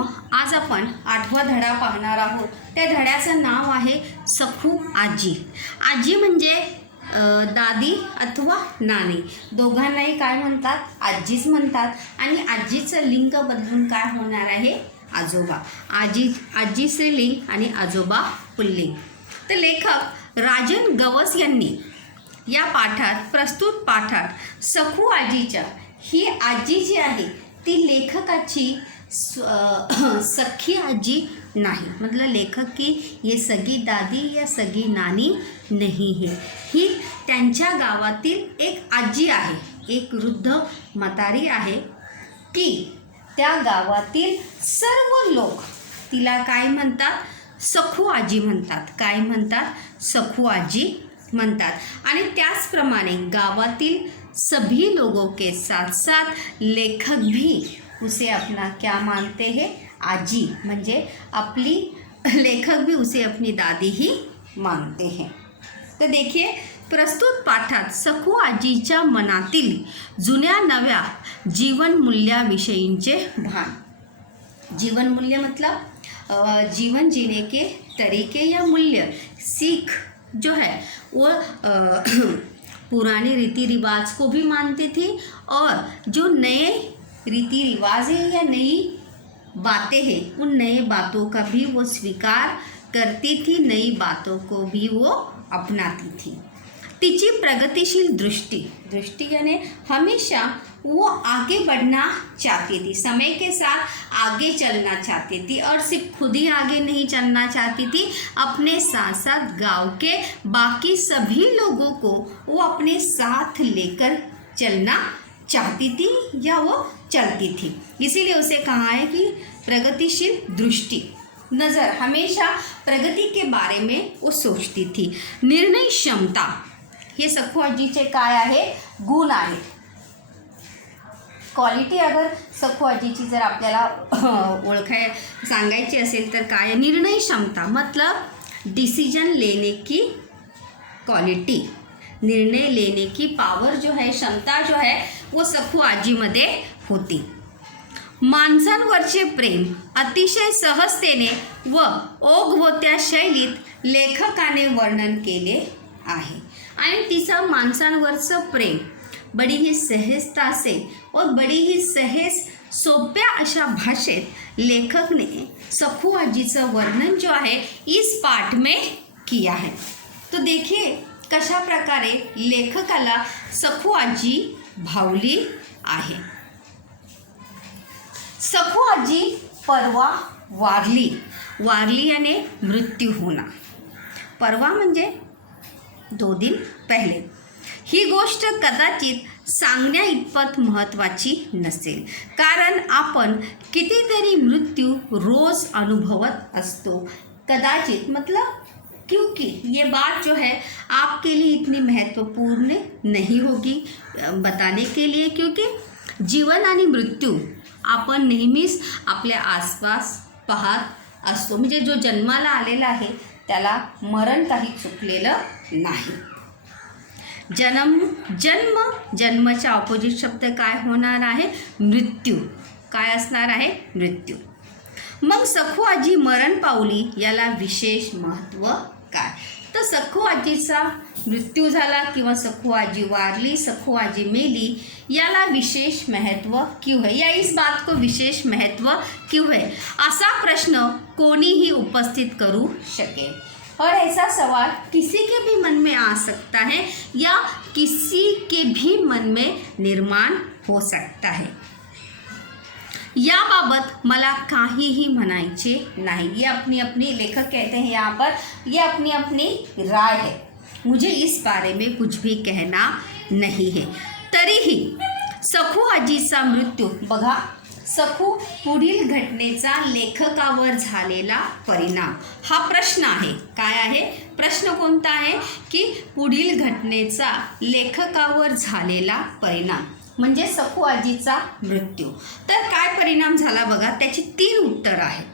मुलांनो, आज आपण 8वा धडा पाहणार आहोत. त्या धड्याचं नाव आहे सखू आजी. आजी म्हणजे दादी अथवा नानी, दोघांनाही काय म्हणतात? आजीच म्हणतात. आणि आजीचं लिंग बदलून काय होणार आहे? आजोबा. आजी स्त्रीलिंग आणि आजोबा पुल्लिंग. तर लेखक राजन गवस यांनी या प्रस्तुत पाठात सखू आजीच्या ही आजी जी आहे ती लेखकाची सखी आजी नहीं, मतलब लेखक की ये सगी दादी या सगी नानी नहीं है. ही त्यांच्या गावातील एक आजी आहे, एक वृद्ध म्हातारी आहे की त्या गावातील सर्व लोक तिला काय म्हणतात? सखू आजी म्हणतात. काय म्हणतात? सखू आजी म्हणतात. आणि त्याचप्रमाणे गावातील सभी लोगों के साथ साथ लेखक भी उसे अपना क्या मानते हैं? आजी. म्हणजे आपली लेखक भी उसे अपनी दादी ही मानते हैं. तर देखिए, प्रस्तुत पाठात सखू आजीच्या मनातील जुन्या नव्या जीवनमूल्याविषयींचे भान. जीवनमूल्य मतलब जीवन जीने के तरीके या मूल्य, सीख जो है वो पुराने रीति रिवाज को भी मानती थी और जो नए रीति रिवाज है या नई बातें हैं उन नए बातों का भी वो स्वीकार करती थी, नई बातों को भी वो अपनाती थी. तिची प्रगतिशील दृष्टि यानी हमेशा वो आगे बढ़ना चाहती थी, समय के साथ आगे चलना चाहती थी और सिर्फ खुद ही आगे नहीं चलना चाहती थी, अपने साथ साथ गांव के बाकी सभी लोगों को वो अपने साथ लेकर चलना चाहती थी या वो चलती थी. इसीलिए उसे कहा है कि प्रगतिशील दृष्टि, नज़र, हमेशा प्रगति के बारे में वो सोचती थी. निर्णय क्षमता हे सखू आजीचे काय आहे? गुण आहे. क्वालिटी अगर सखू आजीची जर आपल्याला सांगायची असेल तर काय? निर्णय क्षमता मतलब डिसीजन लेने की क्वालिटी, निर्णय लेने की पावर जो है, क्षमता जो है वो सखू आजीमध्ये होती. माणसांवरचे प्रेम अतिशय सहजतेने व ओघवत्या शैलीत लेखकाने वर्णन केले आहे. आणि तिचं माणसांवरचं प्रेम बड़ी ही सहजता से और बड़ी ही सहज सोप्या अशा भाषेत लेखक ने सखू आजीचं वर्णन जो आहे इस पाठ में किया है. तो देखिए कशा प्रकारे लेखकाला सखू आजी भावली आहे. सखू आजी परवा वारली यानी मृत्यू होना. परवा म्हणजे 2 दिन पहिले. ही गोष्ट कदाचित सांगण्या इतपत महत्त्वाची नसेल, कारण आपण कितीतरी मृत्यू रोज अनुभवत असतो. कदाचित मतलब क्योंकि ये बात जो है आपके लिए इतनी महत्वपूर्ण नहीं होगी बताने के लिए, क्योंकि जीवन आणि मृत्यू आपण नेहमीच आपल्या आसपास पाहत असतो. म्हणजे जो जन्माला आलेला आहे त्याला मरण काही चुकलेलं नाही. जन्मच्या ऑपोजिट शब्द काय होणार आहे? मृत्यू. काय असणार आहे? मृत्यू. मग सखू आजी मरण पावली याला विशेष महत्त्व काय? तर सखू आजीचा मृत्यू झाला किंवा सखू आजी वारली, सखू आजी मेली, याला विशेष महत्व क्यों है, या इस बात को विशेष महत्व क्यों है, असा प्रश्न कोणीही उपस्थित करू शकेल. और ऐसा सवाल किसी के भी मन में आ सकता है या किसी के भी मन में निर्माण हो सकता है. याबाबत मला काहीही म्हणायचे नाही. ये अपनी अपनी, लेखक कहते हैं यहाँ पर, ये अपनी अपनी राय है, मुझे इस बारे में कुछ भी कहना नहीं है. तरीही सखू आजीचा मृत्यू, बघा, सखू पुढील घटनेचा लेखकावर झालेला परिणाम हा प्रश्न आहे. काय आहे? प्रश्न कोणता आहे? की पुढील घटनेचा लेखकावर झालेला परिणाम म्हणजे सखू आजीचा मृत्यू. तर काय परिणाम झाला बघा, त्याची 3 उत्तर आहे.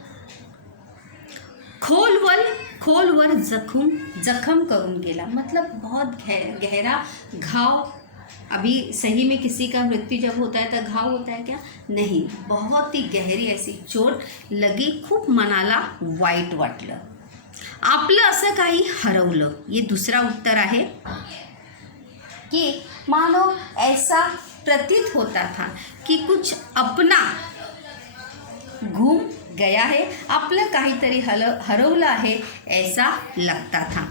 खोलवर जखम करून गेला, मतलब बहुत गहरा घाव अभी सही में किसी का मृत्यू जब होता है तो घाव होता है क्या? नहीं, बहुत ही गहरी अशी चोट लगी, खूप मनाला वाईट वाटलं. आपलं असं काही हरवलं. ये दूसरा उत्तर आहे कि मानो ऐसा प्रतीत होता था कि कुछ अपना घूम गया है, आपलं काहीतरी हरवलं आहे ऐसा लगता था.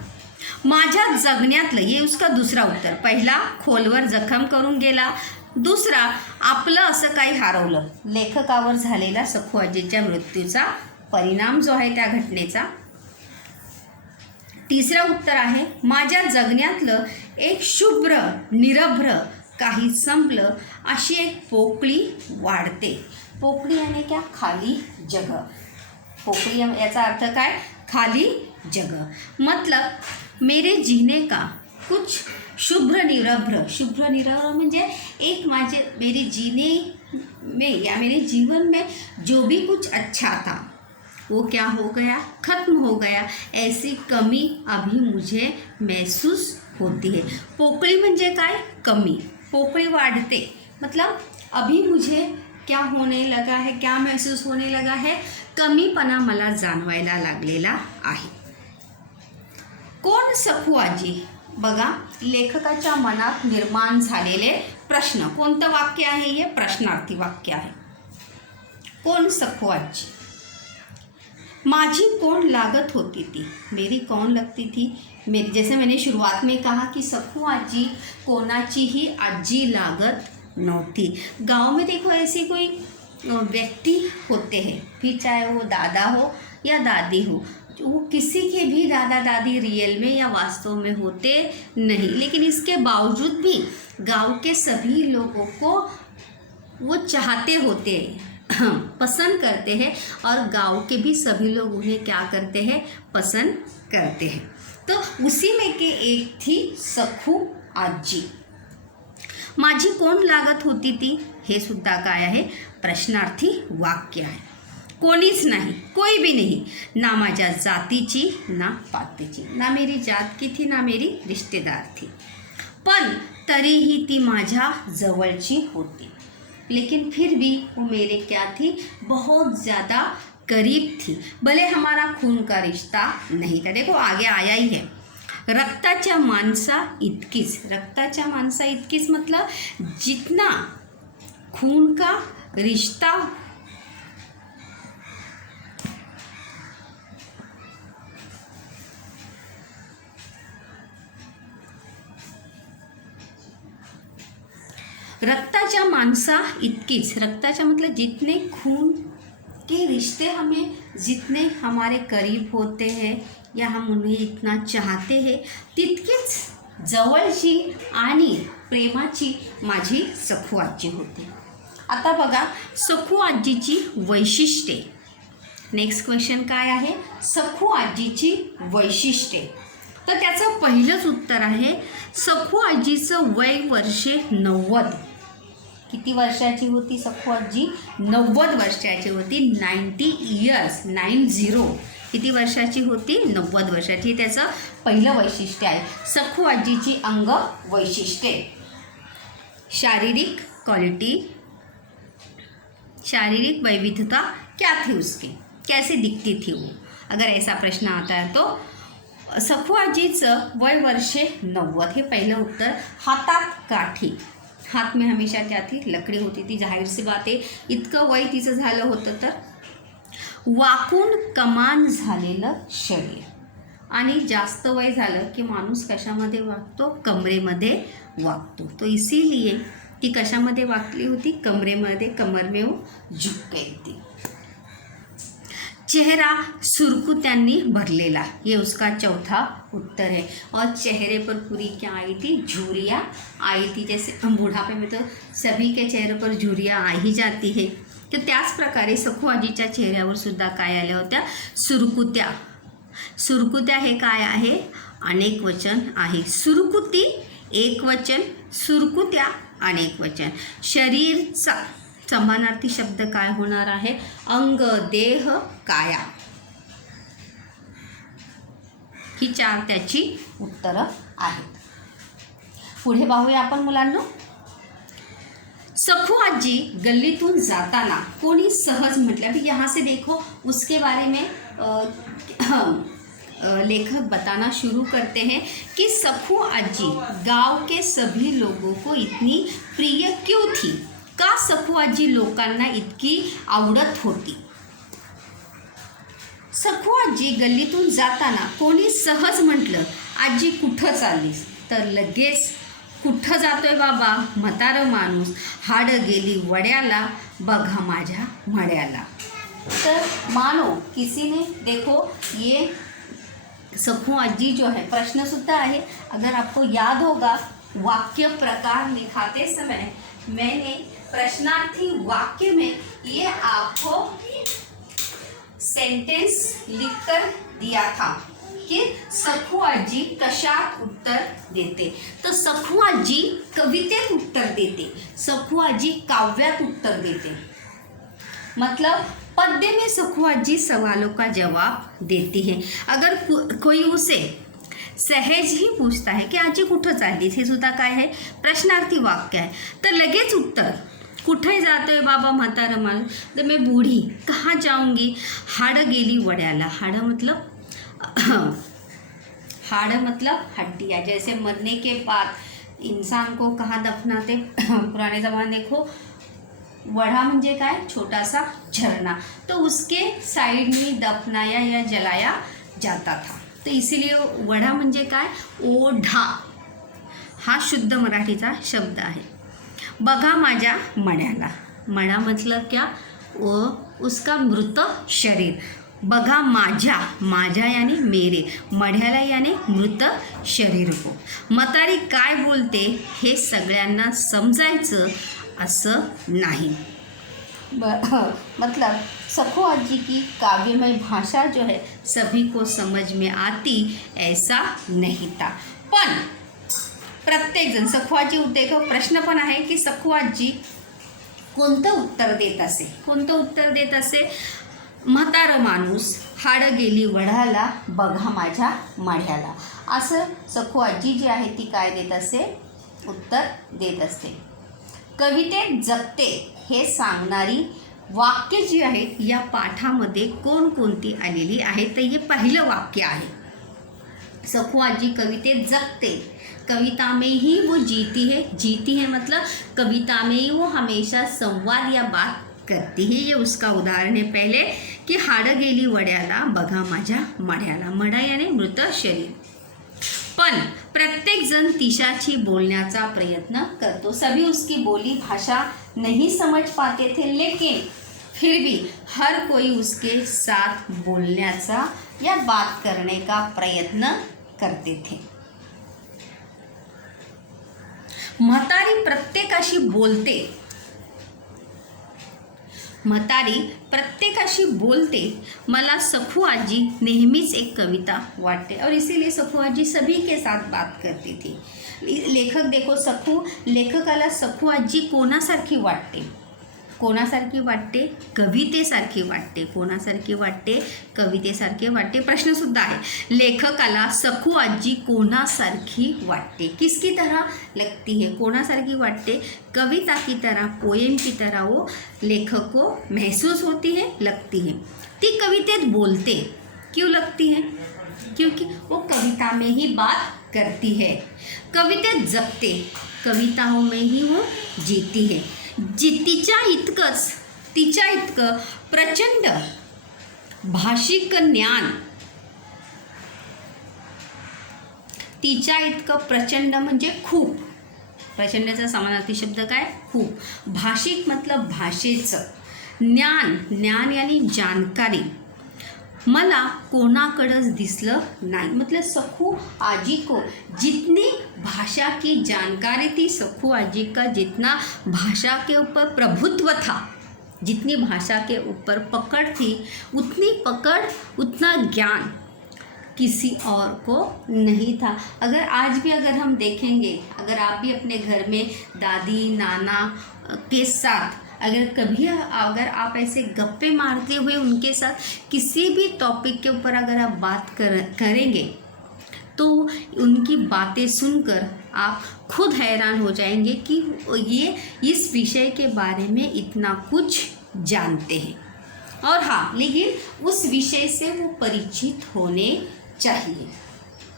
माझ्या जगण्यातलं, ये उसका दूसरा उत्तर. पहिला खोलवर जखम करून गेला, दुसरा आपलं असं काही हरवलं, लेखकावर झालेला सखू आजीच्या मृत्यूचा परिणाम जो आहे त्या घटनेचा. तिसरा उत्तर आहे माझ्या जगण्यातलं एक शुभ्र निरभ्र काही संपलं अशी एक पोकळी वाढते. पोकळी यानी क्या? खाली जगह. पोकळी याचा अर्थ काय? खाली जगह. मतलब मेरे जीने का कुछ शुभ्र निरभ्र. शुभ्र निरभ्र म्हणजे एक मेरे जीने में या मेरे जीवन में जो भी कुछ अच्छा था वो क्या हो गया? खत्म हो गया. ऐसी कमी अभी मुझे महसूस होती है. पोकळी म्हणजे काय? कमी. पोकळी वाढते मतलब अभी मुझे क्या होने लगा है, क्या महसूस होने लगा है? कमीपणा मला जाणवायला लागलेला आहे. कोण सखू आजी? बघा, लेखकाच्या मनात निर्माण झालेले प्रश्न. कोणतं वाक्य आहे हे? प्रश्नार्थी वाक्य आहे. कोण सखू आजी? माझी कौन लागत होती थी? मेरी कौन लगती थी? मेरी, जैसे मैंने शुरुआत में कहा कि सखू आजी कोणाची ही आजी लागत नहोती. गांव में देखो ऐसे कोई व्यक्ति होते हैं, फिर चाहे वो दादा हो या दादी हो, वो किसी के भी दादा दादी रियल में या वास्तव में होते नहीं, लेकिन इसके बावजूद भी गांव के सभी लोगों को वो चाहते होते हैं, पसंद करते हैं, और गांव के भी सभी लोग उन्हें क्या करते हैं? पसंद करते हैं. तो उसी में के एक थी सखू आजी. माझी कोण लागत होती ती? हे सुद्धा काय आहे? प्रश्नार्थी वाक्य आहे. कोणीच नाही, कोई भी नहीं. ना माझ्या जातीची ना पातीची, ना मेरी जात की थी ना मेरी रिश्तेदार थी, पण तरीही ती माझ्या जवळची होती. लेकिन फिर भी वो मेरे क्या थी? बहुत ज़्यादा करीब थी. भले हमारा खून का रिश्ता नहीं था. देखो आगे आया ही है, रक्ताच्या माणसा इतकीच. रक्ताच्या माणसा इतकीच मतलब जितना खून का रिश्ता रक्ताच्या माणसा इतकीच. रक्ताच्या मतलब जितने खून के रिश्ते हमें जितने हमारे करीब होते हैं या हम उन्हें इतना चाहते हैं, तितकीच जवळची आणि प्रेमाची माझी सखू आजी होती. आता बघा सखू आजीची वैशिष्ट्ये. नेक्स्ट क्वेश्चन काय आहे? सखू आजीची वैशिष्ट्ये. तर त्याचं पहिलंच उत्तर आहे सखू आजीचं वय वर्षे 90. किती वर्षाची होती सखू आजी? 90 वर्षाची होती. 90 इयर्स, 90. किती वर्षाची होती? 90 वर्षाची. त्याचं पहिलं वैशिष्ट्य आहे. सखू आजीची अंग वैशिष्ट्ये. शारीरिक क्वालिटी, शारीरिक विविधता क्या थी उसकी? कैसे दिखती थी वो? अगर ऐसा प्रश्न आता है तो सखू आजीचं वय वर्षे 90. हे पहिलं उत्तर. हातात काठी. हात में हमेशा क्या थी? लकड़ी होती थी. जाहीर सी बात आहे, इतकं वय तिचं झालं होतं तर. वाकून कमान झालेलं शरीर. आणि जास्त वय झालं की माणूस कशामध्ये वागतो? कमरेमध्ये वागतो. तो इसीलिए ती कशामध्ये वाकली होती? कमरेमध्ये. कमर में वो झुक गई थी. चेहरा सुरकुत्यांनी भरलेला. ये उसका चौथा उत्तर है. और चेहरे पर पूरी क्या आई थी? झुर्रियाँ आई थी. जैसे बुढ़ापे में तो सभी के चेहरे पर झुर्रियाँ आ ही जाती है. तर त्याच प्रकारे सखू आजीच्या चेहऱ्यावर सुद्धा काय आल्या होत्या? सुरकुत्या. सुरकुत्या हे काय आहे? अनेक वचन आहे. सुरकुती एक वचन, सुरकुत्या अनेक वचन. शरीरचा समानार्थी शब्द काय होणार आहे? अंग, देह, काया. ही 4 त्याची उत्तरं आहेत. पुढे पाहूया आपण मुलांनो. सखू आजी गल्लीतून जाताना कोणी सहज म्हटलं। अभी यहाँ से देखो उसके बारे में लेखक बताना शुरू करते हैं कि सखू आजी गांव के सभी लोगों को इतनी प्रिय क्यों थी, का सखू आजी लोकांना इतकी आवडत होती। सखू आजी गल्लीतून जाताना कोणी सहज म्हटलं, आजी कुठं चाललीस, तर लगेच कुठं जातोय बाबा, म्हातारं माणूस, हाडं गेली वड्याला, बघा माझ्या मड्याला। तर मानो किसी ने देखो ये सखू आजी जो है प्रश्न सुद्धा है। अगर आपको याद होगा वाक्य प्रकार लिखाते समय मैंने प्रश्नार्थी वाक्य में ये आपको सेंटेंस लिखकर दिया था कि सखू आजी कशात उत्तर देते। तो सखू आजी कवितेत उत्तर देते, सखू आजी काव्यात उत्तर देते, मतलब पद्य में सखू आजी सवालों का जवाब देती है। अगर कोई उसे सहज ही पूछता है की आजी कुठं चाललीस, हे सुद्धा काय आहे, प्रश्नार्थी वाक्य आहे, तर लगेच उत्तर कुठे जातोय बाबा म्हातारं माणूस, तर मैं बूढ़ी कहाँ जाऊंगी, हाडं गेली वड्याला, हाडं मतलब हाड़ मतलब हड्डियाँ, जैसे मरने के बाद इंसान को कहाँ दफनाते पुराने ज़माने देखो, वड़ा म्हणजे काय, छोटा सा झरना, तो उसके साइड में दफनाया या जलाया जाता था। तो इसीलिए वड़ा म्हणजे काय, ओढा हा शुद्ध मराठीचा शब्द आहे। बघा माझ्या मड्याला, मडा मतलब क्या, वो उसका मृत शरीर, बघा माझ्या, माझ्या यानी मेरे, मड्याला यानी मृत शरीर को। म्हातारी काय बोलते हे सगळ्यांना समजायचं असं नाही। मतलब सखू आजी की काव्यमय भाषा जो है सभी को समझ में आती ऐसा नहीं था। पण प्रत्येकजण सखू आजी देखो प्रश्न पण आहे की सखू आजी कोणतं उत्तर देत असे, कोणतं उत्तर देत असे, म्हातारं माणूस, हाडं गेली वडाला, बघा माझ्या माढ्याला, असं सखू आजी जी आहे ती काय देत असे, उत्तर देत असते। कवितेत जगते हे सांगणारी वाक्य जी आहेत या पाठामध्ये कोणकोणती आलेली आहेत, तर हे पहिलं वाक्य आहे, सखू आजी कवितेत जगते, कविता में ही वो जीती है मतलब कविता में ही वो हमेशा संवाद या बात करती है। ये उसका उदाहरण है पहले कि हाडं गेली वड्याला, बघा माझ्या मड्याला, मडा यानी मृत शरीर। पण प्रत्येक जन तिशाची बोलण्याचा प्रयत्न करतो, सभी उसकी बोली भाषा नहीं समझ पाते थे, लेकिन फिर भी हर कोई उसके साथ बोलण्याचा या बात करने का प्रयत्न करते थे। म्हातारी प्रत्येकाशी बोलते, म्हातारी प्रत्येकाशी बोलते, मला सखू आजी नेहमीच एक कविता वाटते, और इसीलिए सखू आजी सभी के साथ बात करती थी। लेखक देखो लेखकाला सखू आजी कोणासारखी वाटते, कोणासारखी वाटते, कवितेसारखी वाटते, कोणासारखी वाटते, कवितेसारखी वाटते। प्रश्नसुद्धा आहे, लेखकाला सखू आजी कोणासारखी वाटते, किसकी तरह लगती है, कोणासारखी वाटते, कविता की तरह, पोएम की तरह वो लेखक को महसूस होती है, लगती है। ती कवितेत बोलते क्यों लगती है, क्योंकि वो कविता में ही बात करती है। कवितेत जगते, कविताओं में ही वो जीती है। तिच्या इतकं प्रचंड भाषिक ज्ञान, तिच्या इतकं प्रचंड म्हणजे खूप, प्रचंडचा समानार्थी शब्द काय, खूप, भाषिक मतलब भाषेचं, ज्ञान यानी जानकारी मला कोणाकडंच दिसलं नाही, मतलब सखू आजी को जितनी भाषा की जानकारी थी, सखू आजी का जितना भाषा के ऊपर प्रभुत्व था, जितनी भाषा के ऊपर पकड़ थी, उतनी पकड़ उतना ज्ञान किसी और को नहीं था। अगर आज भी अगर हम देखेंगे, अगर आप भी अपने घर में दादी नाना के साथ अगर आप ऐसे गप्पे मारते हुए उनके साथ किसी भी टॉपिक के ऊपर अगर आप बात करेंगे तो उनकी बातें सुनकर आप खुद हैरान हो जाएंगे कि ये इस विषय के बारे में इतना कुछ जानते हैं। और हाँ, लेकिन उस विषय से वो परिचित होने चाहिए।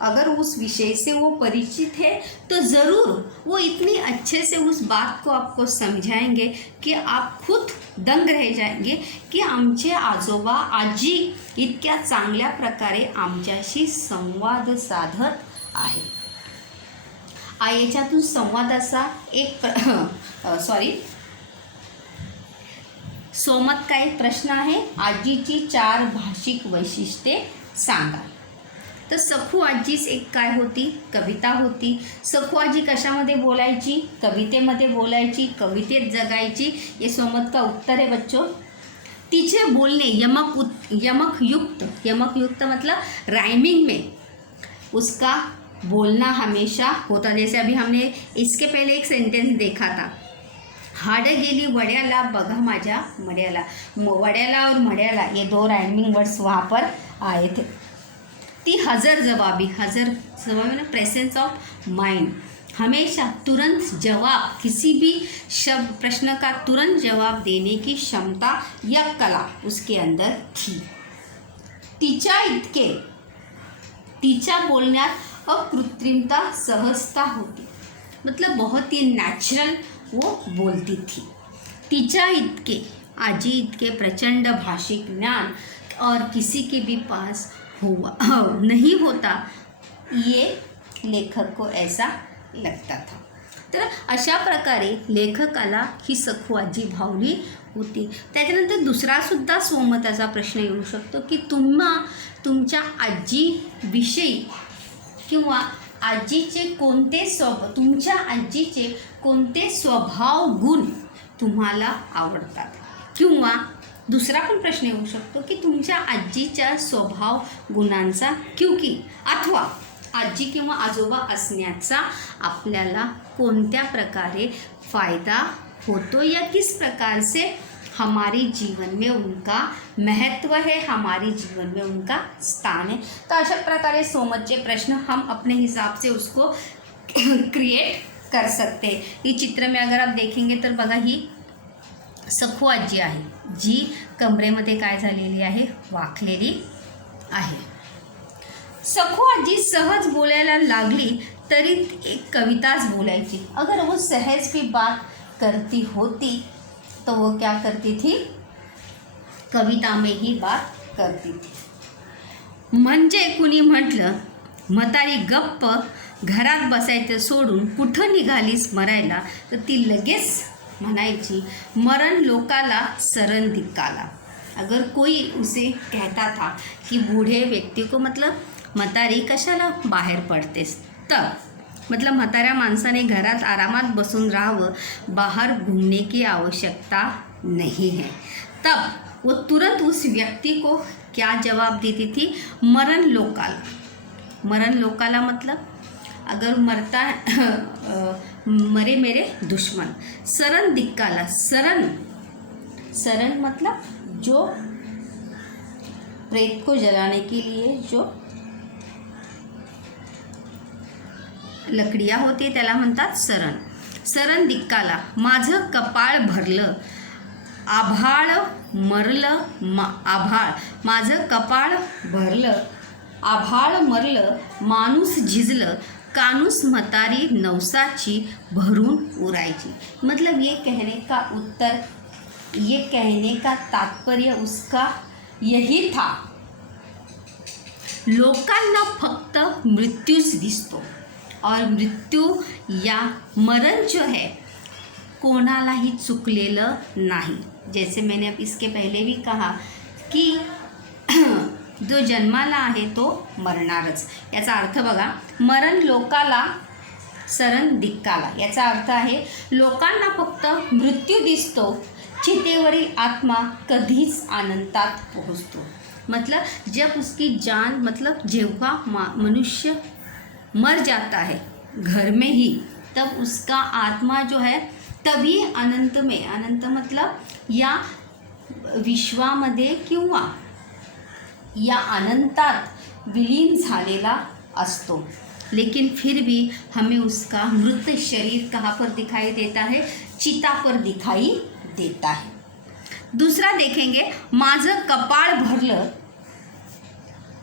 अगर उस विषय से वो परिचित है तो ज़रूर वो इतनी अच्छे से उस बात को आपको समझाएंगे कि आप खुद दंग रह जाएंगे की आमचे आजोबा आजी इतक्या चांगल्या प्रकारे आमच्याशी संवाद साधत आहे। याच्यातून संवादाचा एक सोमत का एक प्रश्न आहे, आजीची 4 भाषिक वैशिष्ट्ये सांगा। तर सखू आजीच एक काय होती, कविता होती। सखू आजी कशामध्ये बोलायची, कवितेमध्ये बोलायची, कवितेत जगायची। ये सोमत का उत्तर है बच्चों। तिचे बोलणे यमक युक्त मतलब राइमिंग में उसका बोलना हमेशा होता। जैसे अभी हमने इसके पहले एक सेंटेंस देखा था, हाड गेली वड्याला बघा माझ्या मड्याला। वड्याला और मड्याला ये 2 राइमिंग वर्ड्स वहाँ पर आए थे। ती हजर जवाबी ना प्रेजेंस ऑफ माइंड, हमेशा तुरंत जवाब, किसी भी शब्द प्रश्न का तुरंत जवाब देने की क्षमता या कला उसके अंदर थी। तिच्या बोलण्यात अकृत्रिमता, सहजता होती, मतलब बहुत ही नेचुरल वो बोलती थी। तिच्या इतके, आजी इतके प्रचंड भाषिक ज्ञान और किसी के भी पास नहीं होता, ये लेखक को ऐसा लगता था। तर अशा प्रकारे लेखकाला ही सखू आजी भावली होती। त्याच्यानंतर दुसरासुद्धा सोमताचा प्रश्न येऊ शकतो की तुमच्या आजीविषयी किंवा तुमच्या आजीचे कोणते स्वभाव गुण तुम्हाला आवडतात, किंवा दुसरा पण प्रश्न येऊ शकतो की तुमच्या आजीच्या स्वभाव गुणांचा अथवा आजी किंवा आजोबा असण्याचा आपल्याला कोणत्या प्रकारे फायदा होतो, या किस प्रकार से हमारे जीवन में उनका महत्व है, हमारे जीवन में उनका स्थान है। तो अशा प्रकारे सोमतचे प्रश्न हम अपने हिसाब से उसको क्रिएट कर सकते हैं। ये चित्र में अगर आप देखेंगे तर बघा, ही सखू आजी आहे जी कमरेमध्ये काय झालेली आहे, वाकलेली आहे। सखू आजी सहज बोलायला लागली तरी एक कविताच बोलायची। अगर वो सहज भी बात करती होती तो वो क्या करती थी, कविता में ही बात करती थी। म्हणजे कुणी म्हटलं, म्हातारी गप्प घरात बसायचं सोडून कुठं निघालीस मरायला, तर ती लगेच म्हणायची, मरण लोकाला सरण दिक्काला। अगर कोई उसे कहता था कि बूढ़े व्यक्ति को, मतलब म्हातारी कशाला बाहेर पडतेस, तर मतलब म्हाताऱ्या माणसाने घरात आरामात बसून राहावं, बाहर घूमने की आवश्यकता नहीं है, तब वो तुरंत उस व्यक्ति को क्या जवाब देती थी, मरण लोकाला। मरण लोकाला मतलब अगर मरता मरे मेरे दुश्मन। सरण दिक्काला, सरण मतलब जो प्रेत को जलाने के लिए जो लकड़ियाँ होती है त्याला म्हणतात सरण। सरण दिक्काला, माझं कपाळ भरलं, आभाळ मरलं, आभाळ माझं कपाळ भरलं, आभाळ मरलं, माणूस झिजलं, कानूस म्हातारी नवसाची भरून उरायची। मतलब ये कहने का तात्पर्य उसका यही था, लोकांना फक्त मृत्यूच दिसतो और मृत्यू या मरण जो है कोणालाही चुकलेलं नाही। जैसे मैंने अब इसके पहले भी कहा कि जो जन्माला आहे तो मरणारच। याचा अर्थ बघा, मरण लोकाला सरण दिक्काला, याचा अर्थ आहे लोकांना फक्त मृत्यू दिसतो, चितेवरील आत्मा कधीच अनंतात पोहोचतो। मतलब जब उसकी जान, मतलब जेव्हा मनुष्य मर जाता है घर में ही, तब उसका आत्मा जो है तभी अनंत में, अनंत मतलब या विश्वामध्ये किंवा या अनंतात विलीन झालेला असतो। लेकिन फिर भी हमें उसका मृत शरीर कहाँ पर दिखाई देता है? चिता पर दिखाई देता है। दूसरा देखेंगे, माझं कपाळ भरलं,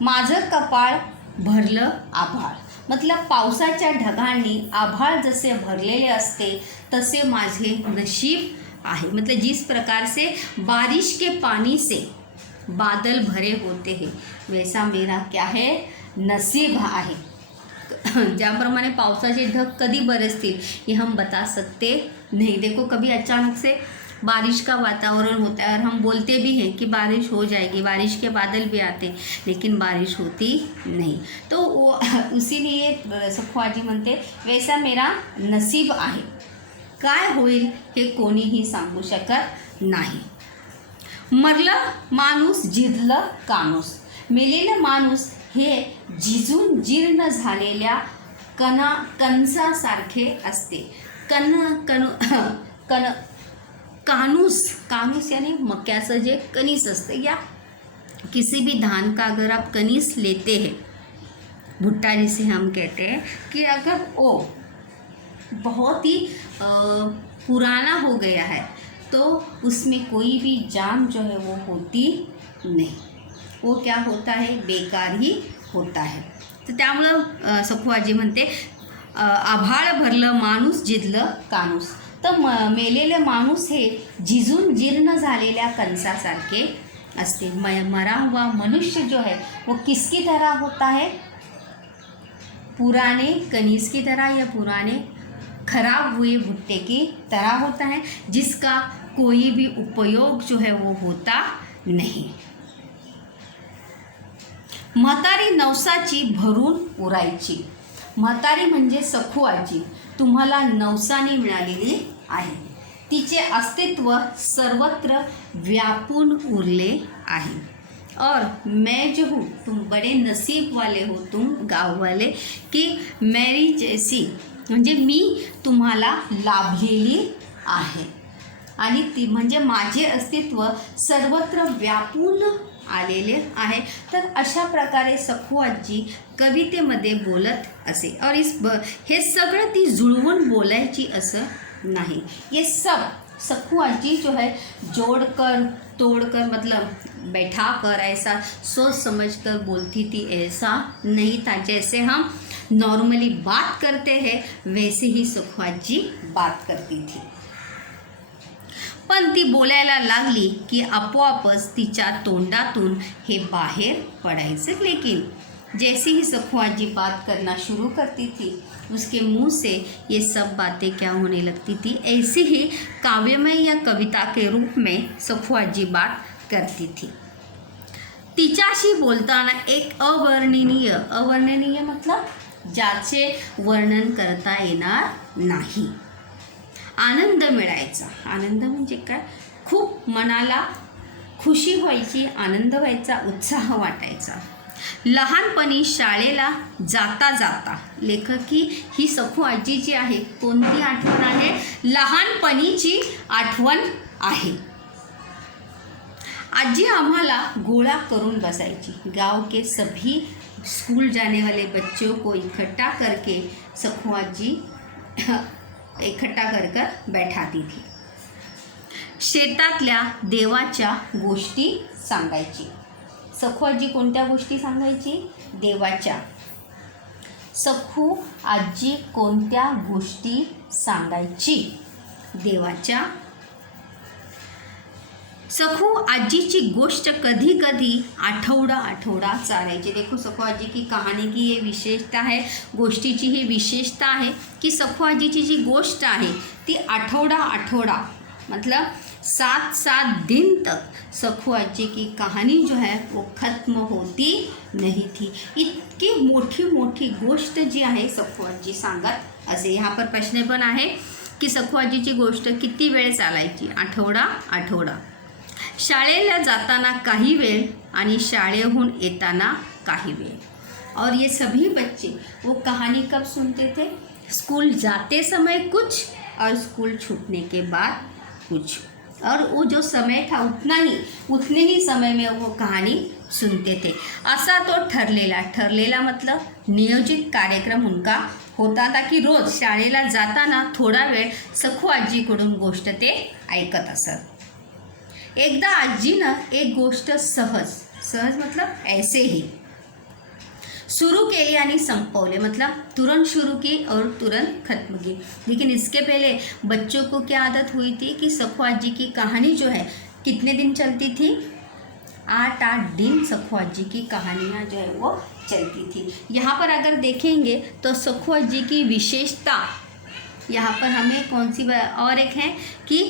माझं कपाळ भरलं आभाळ, मतलब पावसाच्या ढगांनी आभाळ जसे भरलेले असते तसे माझे नशीब आहे। मतलब जिस प्रकार से बारिश के पानी से बादल भरे होते हैं वैसा मेरा क्या है? नसीब आहे। ज्याप्रमाणे पावसाचे ढग कधी बरसतील ये हम बता सकते नहीं। देखो कभी अचानक से बारिश का वातावरण होता है और हम बोलते भी हैं कि बारिश हो जाएगी, बारिश के बादल भी आते हैं, लेकिन बारिश होती नहीं। तो वो इसीलिए सखुआजी म्हणते वैसा मेरा नसीब आहे, काय होईल हे कोणीही सांगू शकत नाही। मरलं माणूस झिजलं काणूस, मेलेलं माणूस हे झिजून जीर्ण झालेल्या कणसासारखे असते। कानूस यानी मक्याचं जे कणीस असते, या किसी भी धान का अगर आप कणीस लेते हैं, भुट्टा जिसे हम कहते हैं, कि अगर वो बहुत ही पुराना हो गया है तो उसमें कोई भी जान जो है वो होती नहीं, वो क्या होता है? बेकार ही होता है। तर त्यामुळं सखुआजी म्हणते आभाळ भरलं माणूस झिजलं काणूस, तर मेलेले माणूस हे झिजून जीर्ण झालेल्या कणसासारखे असते। मरा हुआ मनुष्य जो है वो किसकी तरह होता है? पुराने कनीस की तरह या पुराने खराब हुए भुट्टे की तरह होता है, जिसका कोई भी उपयोग जो है वो होता नहीं। म्हातारी नवसाची भरून उरायची, म्हातारी म्हणजे सखुआजी तुम्हाला नवसाने मिळालेली आहे, तिचे अस्तित्व सर्वत्र व्यापून उरले आहे। और मैं जो हूँ, तुम बड़े नसीब वाले हो तुम गाँव वाले, कि मेरी जैसी म्हणजे मी तुम्हाला लाभलेली आहे आणि ती म्हणजे माझे अस्तित्व सर्वत्र व्यापून आलेले आहे। तर अशा प्रकारे सखुआजी कवितेमध्ये बोलत असे। और हे सगळं ती जुळवून बोलायची असं नहीं, ये सब सखुआजी जो है जोड़कर तोड़कर मतलब बैठा कर ऐसा सोच समझ कर बोलती थी, ऐसा नहीं था। जैसे हम नॉर्मली बात करते हैं वैसे ही सखुआजी बात करती थी। पण ती बोलायला लागली की आपोआपच तिच्या तोंडातून हे बाहेर पडायचं। लेकिन जैसे ही सखुआजी बात करना शुरू करती थी उसके मुंह से ये सब बातें क्या होने लगती थी, ऐसे ही काव्यमय या कविता के रूप में सखुआजी बात करती थी। तिच्याशी बोलताना एक अवर्णनीय मतलब ज्याचे वर्णन करता येणार नाही आनंद मिळायचा। आनंद म्हणजे काय? खूप मनाला खुशी व्हायची, आनंद व्हायचा, उत्साह वाटायचा। लहानपणी शाळेला जाता जाता, लेखकी ही सखुआजी जी आहे कोणती आठवण आहे? लहानपणीची आठवण आहे। आजी आम्हाला गोळा करून बसायची। गांव के सभी स्कूल जाने वाले बच्चों को इकट्ठा करके सखुआजी इकट्ठा कर बैठाती थी। शेतातल्या देवाच्या गोष्टी सांगायची। सखुआजी कोणत्या गोष्टी सांगायची? देवाच्या। सखू आजी कोणत्या गोष्टी सांगायची? देवाच्या। सखू आजीची गोष्ट कधी कधी आठवडा चालायची। देखो सखुआजी की कहानी की ये विशेषता है, गोष्टीची ही विशेषता है कि सखुआजीची जी गोष्ट आहे ती आठवडा मतलब 7 दिन तक सखुआजी की कहानी जो है वो खत्म होती नहीं थी। इतकी मोठी गोष्ट जी आहे सखुआजी सांगत असे। यहाँ पर प्रश्न पण आहे की सखुआजीची गोष्ट किती वेळ चालायची? आठवडा। शाळेला जाताना काही वेळ आणि शाळेहून येताना काही वेळ। और ये सभी बच्चे वो कहानी कब सुनते थे? स्कूल जाते समय कुछ और स्कूल छूटने के बाद कुछ। और वो जो समय था उतने ही समय में वो कहानी सुनते थे। असा तो ठरलेला मतलब नियोजित कार्यक्रम उनका होता था की रोज शाळेला जाताना थोडा वेळ सखू आजीकडून गोष्ट ते ऐकत असत. एकदा आजीनं एक गोष्ट सहज मतलब ऐसे ही शुरू केली आणि संपवले, मतलब तुरंत शुरू की और तुरंत खत्म की. लेकिन इसके पहले बच्चों को क्या आदत हुई थी कि सखू आजी की कहानी जो है कितने दिन चलती थी, 8 दिन सखू आजी की कहानियाँ जो है वो चलती थी. यहाँ पर अगर देखेंगे तो सखू आजी की विशेषता यहाँ पर हमें कौन सी और एक है कि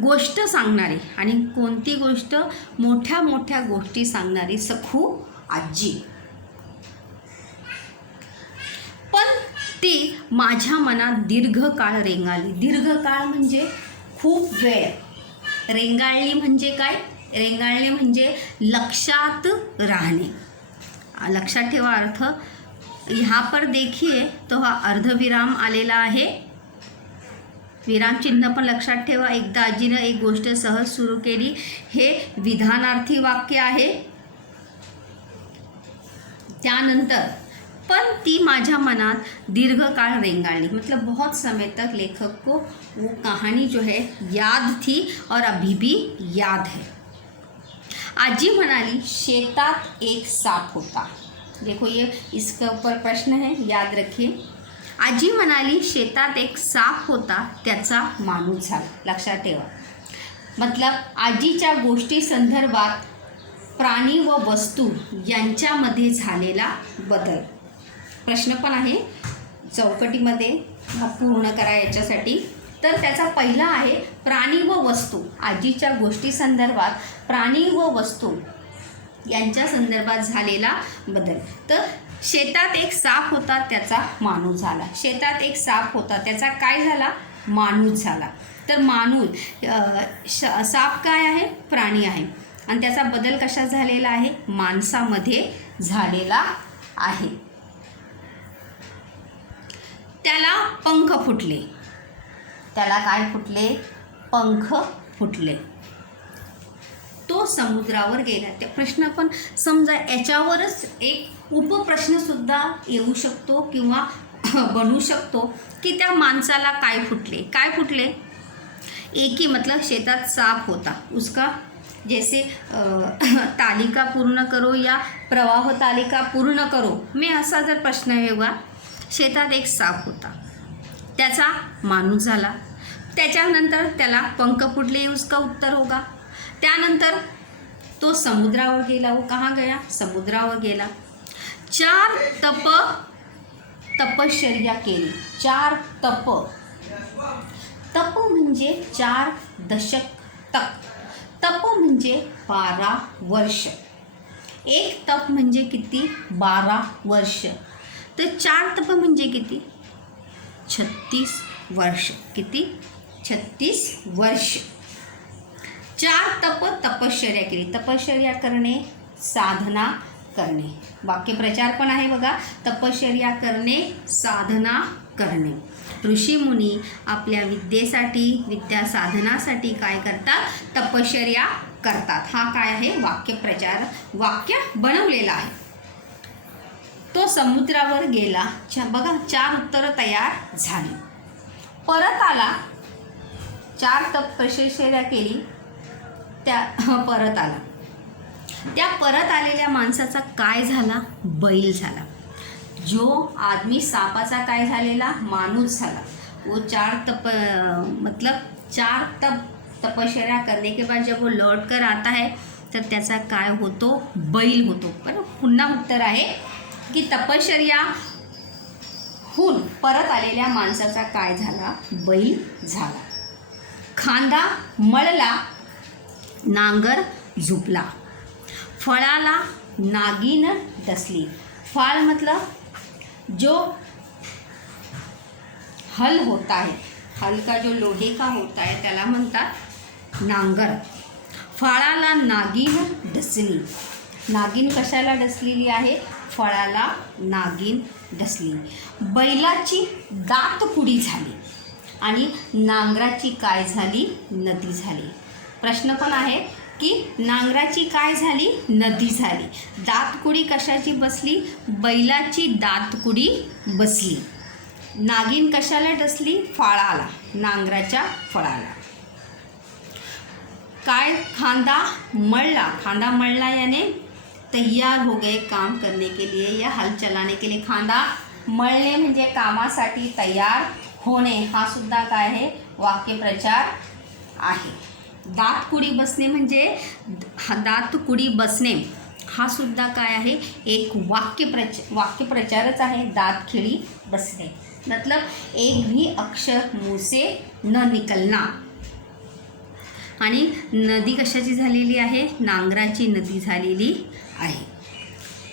गोष्ट सांगणारी, आणि कोणती गोष्ट, मोठ्या मोठ्या गोष्टी सांगणारी सखू आजी. पण ती माझ्या मनात दीर्घकाळ रेंगाळली. दीर्घकाळ म्हणजे खूप वेळ. रेंगाळली म्हणजे काय, रेंगाळणे म्हणजे लक्षात राहणे. लक्षात ठेवा अर्थ. यहाँ पर देखिए तो हा अर्धविराम आलेला आहे. विराम चिन्ह पण लक्षात ठेवा. एकदा आजीनं एक गोष्ट सहज सुरू केली, हे विधानार्थी वाक्य आहे. त्यानंतर पण ती माझ्या मनात दीर्घकाळ रेंगाळली, मतलब बहुत समय तक लेखक को वो कहानी जो है याद थी और अभी भी याद है. आजी म्हणाली शेतात एक साप होता. देखो ये इसके ऊपर प्रश्न है, याद रखिए. आजी म्हणाली शेतात एक साप होता, त्याचा माणूस झाला. लक्षात ठेवा. मतलब आजीच्या गोष्टी संदर्भात प्राणी व वस्तू यांच्यामध्ये झालेला बदल. प्रश्न पण आहे चौकटीमध्ये पूर्ण करा याच्यासाठी. तर त्याचा पहिला आहे प्राणी व वस्तू. आजीच्या गोष्टी संदर्भात प्राणी व वस्तू यांच्या संदर्भात झालेला बदल. तर शेतात एक साप होता, त्याचा माणूस झाला. शेतात एक साप होता, त्याचा काय झाला, माणूस झाला. तर माणूस, साप काय आहे, प्राणी आहे, आणि त्याचा बदल कशात झालेला आहे, माणसामध्ये झालेला आहे. त्याला पंख फुटले. त्याला काय फुटले, पंख फुटले. तो समुद्रावर गेला. त्या प्रश्न पण समजा याच्यावरच एक उपप्रश्नसुद्धा येऊ शकतो किंवा बनू शकतो की त्या माणसाला काय फुटले. एक ही मतलब शेतात साप होता, उसका जैसे तालिका पूर्ण करो या प्रवाह तालिका पूर्ण करो में असा जर प्रश्न होगा. शेतात एक साप होता, त्याचा माणूस झाला. त्याच्यानंतर त्याला पंख फुटले, उसका उत्तर होगा. त्यानंतर तो समुद्रावर गेला. वो कहाँ गया, समुद्रावर गेला. 4 तपश्चर्या केली. 4 तप म्हणजे 4 दशक तक. तप म्हणजे 12 वर्ष. एक तप म्हणजे किती, 12 वर्ष. तर 4 तप म्हणजे किती, 36 वर्ष. किती, 36 वर्ष. 4 तपश्चर्या केली. तपश्चर्या करणे, साधना करणे. वाक्यप्रचार पण आहे बघा. तपश्चर्या करणे, साधना करणे. ऋषीमुनी आपल्या विद्या साधनासाठी काय करतात, तपश्चर्या करतात. हा काय आहे, वाक्यप्रचार, वाक्य बनवलेला आहे. तो समुद्रावर गेला. बघा 4 उत्तरं तयार झाली. परत आला. 4 तपश्चर्या केली, त्या परत आला. त्या परत आलेल्या माणसाचा काय झाला, बैल झाला. जो आदमी सापाचा काय झालेला, माणूस झाला. वो 4 तपश्चर्या करने के बाद जब वो लौट कर आता है तर त्याचा काय होतो, बैल होतो. पण पुन्हा उत्तर आहे की तपश्चर्या होऊन परत आलेल्या माणसाचा काय झाला, बैल झाला. खांदा मळला, नांगर झुपला. फळाला नागिन डसली. फाल मतलब जो हल होता है, हल का जो लोहे का होता है त्याला म्हणतात नांगर. फळाला नागिन डसली. नागिन कशाला डसलेली आहे, फळाला नागिन डसली. बैलाची दातपुडी झाली आणि नांगराची काय झाली, नदी झाली. प्रश्न पण आहे की नांगराची काय झाली, नदी झाली. दातकुडी कशाची बसली, बैलाची दातकुडी बसली. नागिन कशाला डसली, फळाला, नांगराच्या फळाला. काय खांदा मळला, खांदा मळला याने तैयार हो गए काम करने के लिए या हल चलाने के लिए. खांदा मळणे म्हणजे कामासाठी तयार होणे, हा सुद्धा काय आहे, वाक्यप्रचार आहे. दातकुडी बसणे म्हणजे दातकुडी बसणे हा सुद्धा काय आहे, एक वाक्यप्रचारच आहे. दातखिळी बसणे मतलब एक भी अक्षर मुंह से न निकलना. आणि नदी कशाची झालेली आहे, नांगराची नदी झालेली आहे.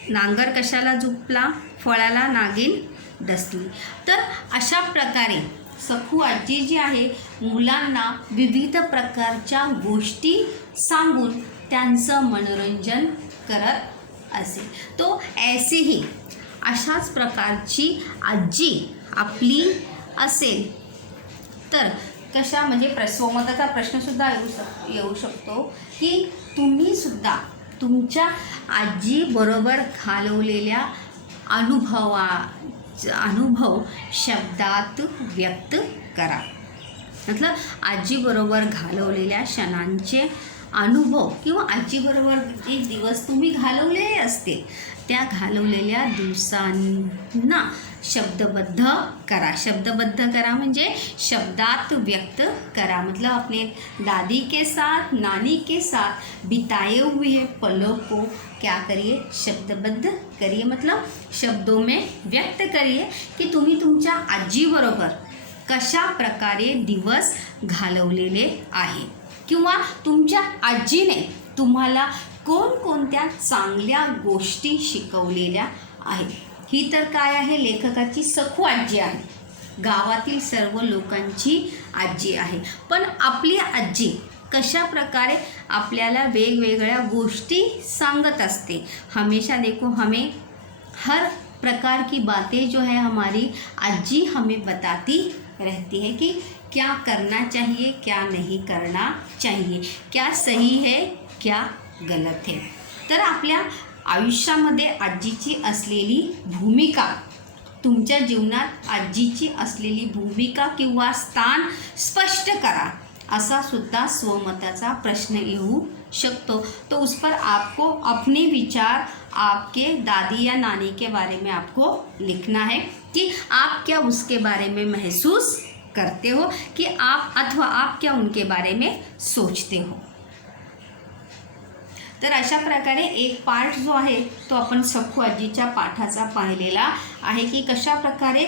नांगर कशाला झुपला, फळाला नागिन डसली. तर अशा प्रकारे सखू आजी जी आहे मुलांना विविध प्रकारच्या गोष्टी सांगून त्यांचं मनोरंजन करत असे. तो ऐसेही अशाच प्रकारची आजी आपली असेल तर कशा म्हणजे स्वमताचा प्रश्नसुद्धा येऊ शकतो की तुम्हीसुद्धा तुमच्या आजीबरोबर घालवलेल्या अनुभव शब्दात व्यक्त करा. मतलब आजीबरोबर घालवलेल्या क्षणांचे अनुभव किंवा आजीबरोबर जे दिवस तुम्ही घालवलेले असतील त्या घालवलेल्या दिवसांना शब्दबद्ध करा. शब्दबद्ध करा म्हणजे शब्दात व्यक्त करा. मतलब अपने दादी के साथ, नानी के साथ बिताए हुए पलों को क्या करिए, शब्दबद्ध करिए. मतलब शब्दों में व्यक्त करिए की तुम्ही तुमच्या आजीबरोबर कशा प्रकारे दिवस घालवलेले आहे किंवा तुमच्या आजीने तुम्हाला कोणकोणत्या चांगल्या गोष्टी शिकवलेल्या आहेत. ही तर काय आहे, लेखकाची सखू आजी आहे, गावातील सर्व लोकांची आजी आहे. पण आपली आजी कशा प्रकारे आपल्याला वेगवेगळ्या गोष्टी सांगत असते. हमेशा देखो हमें हर प्रकार की बातें जो है हमारी आजी हमें बताती रहती है कि क्या करना चाहिए, क्या नहीं करना चाहिए, क्या सही है, क्या गलत है. तर आपल्या आयुष्यामध्ये आजीची असलेली भूमिका, तुमच्या जीवनात आजीची असलेली भूमिका किंवा स्थान स्पष्ट करा, असा सुद्धा स्वमताचा प्रश्न येऊ शकतो. तो उस पर आपको अपने विचार आपके दादी या नानी के बारे में आपको लिखना है कि आप क्या उसके बारे में महसूस करते हो कि आप अथवा आप क्या उनके बारे में सोचते हो. तर अशा प्रकारे एक पार्ट जो आहे तो आपण सखू आजीच्या पाठाचा पाहिलेला आहे की कशा प्रकारे